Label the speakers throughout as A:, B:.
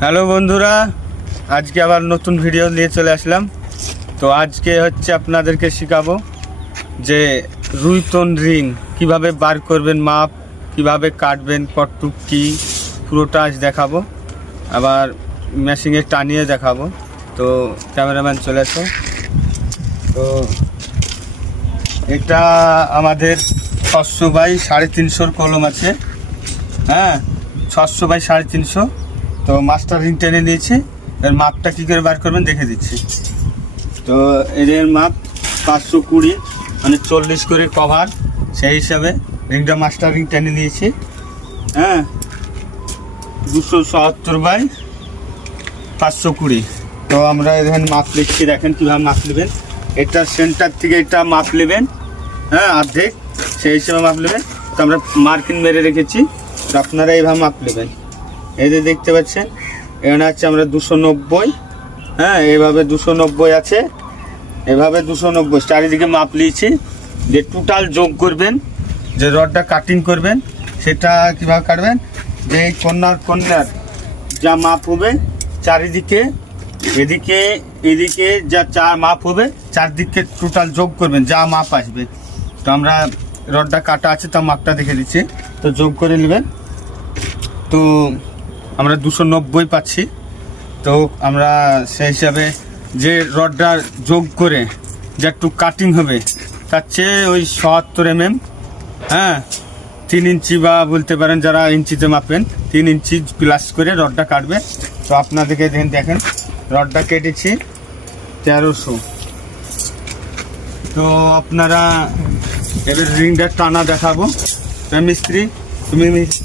A: Hello বন্ধুরা, আজকে আবার নতুন ভিডিও নিয়ে চলে আসলাম। তো আজকে হচ্ছে আপনাদেরকে শেখাবো যে রুইতন রিং কীভাবে বার করবেন মাপ, কীভাবে কাটবেন কটটুক কি, পুরোটা আজ দেখাবো। আবার মেশিনে টানিয়ে দেখাবো। তো ক্যামেরাম্যান চলে আসো। তো এটা আমাদের ছশো বাই সাড়ে তিনশোর কলম আছে। হ্যাঁ ছশো বাই সাড়ে তিনশো। তো মাস্টার রিং টেনে নিয়েছি, এর মাপটা কী করে বার করবেন দেখে দিচ্ছি। তো এর মাপ পাঁচশো কুড়ি মানে চল্লিশ করে কভার সেই হিসাবে রিংটা মাস্টার রিং টেনে নিয়েছি। হ্যাঁ দুশো সত্তর বাই পাঁচশো কুড়ি। তো আমরা এখানে মাপ লিখছি, দেখেন কীভাবে মাপ নেবেন। এটা সেন্টার থেকে এটা মাপ নেবেন হ্যাঁ অর্ধেক, সেই হিসেবে মাপ নেবেন। তো আমরা মার্কিন মেরে রেখেছি, তো আপনারা এইভাবে মাপ নেবেন। এই যে দেখতে পাচ্ছেন, এখানে আছে আমরা দুশো নব্বই। হ্যাঁ এভাবে দুশো নব্বই আছে। এভাবে দুশো নব্বই, চারিদিকে মাপ নিয়েছি। যে টোটাল যোগ করবেন, যে রডটা কাটিং করবেন, সেটা কীভাবে কাটবেন? যে এই কন্যার কন্যার যা মাপ হবে, চারিদিকে, এদিকে এদিকে যা চা মাপ হবে, চারদিকে টোটাল যোগ করবেন, যা মাপ আসবে। তো আমরা রডটা কাটা আছে, তা মাপটা দেখে দিচ্ছি। তো যোগ করে নেবেন। তো আমরা দুশো নব্বই পাচ্ছি। তো আমরা সেই হিসাবে যে রডটা যোগ করে যে একটু কাটিং হবে তার চেয়ে ওই সত্তর এম হ্যাঁ তিন ইঞ্চি বা বলতে পারেন যারা ইঞ্চিতে মাপেন তিন ইঞ্চি প্লাস করে রডটা কাটবে। তো আপনাদেরকে দেখেন দেখেন রডটা কেটেছি তেরোশো। তো আপনারা এবার রিংটা টানা দেখাবো। মিস্ত্রি তুমি মি-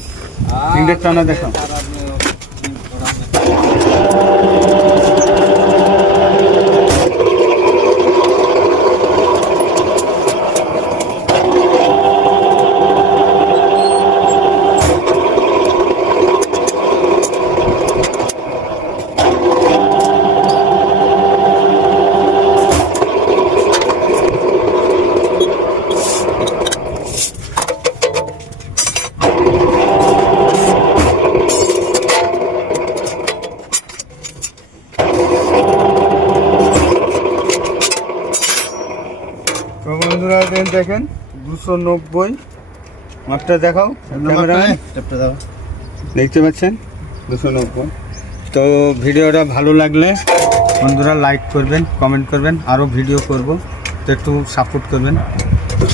A: রিংটা টানা দেখাও তো বন্ধুরা দেখেন দেখেন দুশো নব্বই। মাপটা দেখাও দাও। দেখতে পাচ্ছেন? দুশো নব্বই। তো ভিডিওটা ভালো লাগলে বন্ধুরা লাইক করবেন কমেন্ট করবেন আরও ভিডিও করব। তো একটু সাপোর্ট করবেন।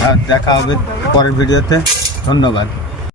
A: আর দেখা হবে পরের ভিডিওতে ধন্যবাদ।